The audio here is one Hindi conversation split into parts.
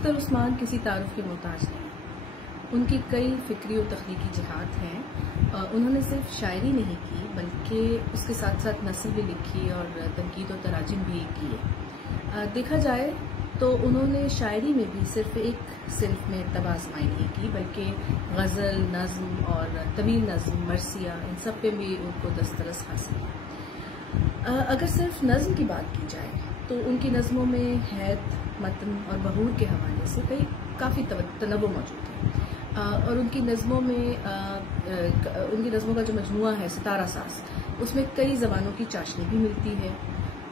अख्तर उस्मान किसी तारुफ के मोहताज नहीं। उनकी कई फिक्री और तख्लीकी जिहाद हैं। उन्होंने सिर्फ शायरी नहीं की बल्कि उसके साथ साथ नस्ल भी लिखी और तनकीद और तराजिम भी की है। देखा जाए तो उन्होंने शायरी में भी सिर्फ एक सिल्फ में तब आजमाई नहीं की बल्कि गज़ल, नज़्म और तवील नज़्म, मरसिया, इन सब पे भी उनको दस्तरस हासिल है। अगर सिर्फ नज़्म की बात की जाए तो उनकी नज़्मों में हैत, मतन और बहूर के हवाले से काफ़ी तनव्वु मौजूद है। और उनकी नज़्मों का जो मजमुआ है सितारा साज, उसमें कई ज़बानों की चाशनी भी मिलती है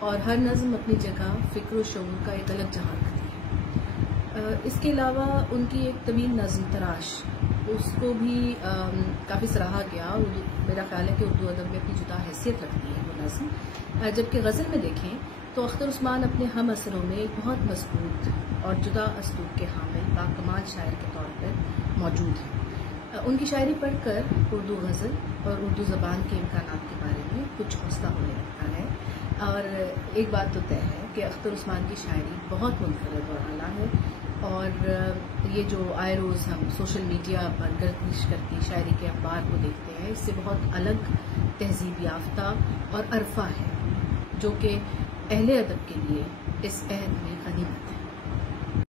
और हर नज़्म अपनी जगह फ़िक्र और शऊर का एक अलग जहां रखती है। इसके अलावा उनकी एक तवील नज़्म तराश, उसको भी काफ़ी सराहा गया और मेरा ख्याल है कि उर्दू अदब में अपनी जुदा हैसियत रखती है वो नज़्म। जबकि गज़ल में देखें तो अख्तर उस्मान अपने हम असरों में एक बहुत मजबूत और जुदा असलूब के हामिल बाकमाल शायर के तौर पर मौजूद हैं। उनकी शायरी पढ़कर उर्दू गज़ल और उर्दू ज़बान के इम्कानात के बारे में कुछ हौसला होने लगता है। और एक बात तो तय है कि अख्तर उस्मान की शायरी बहुत मुनफरद और आला है और ये जो आए रोज़ हम सोशल मीडिया पर गर्दिश करती शायरी के अखबार को देखते हैं, इससे बहुत अलग तहजीब याफ्ता और अरफा है जो कि अहले अदब के लिए इस अहद में गनीमत है।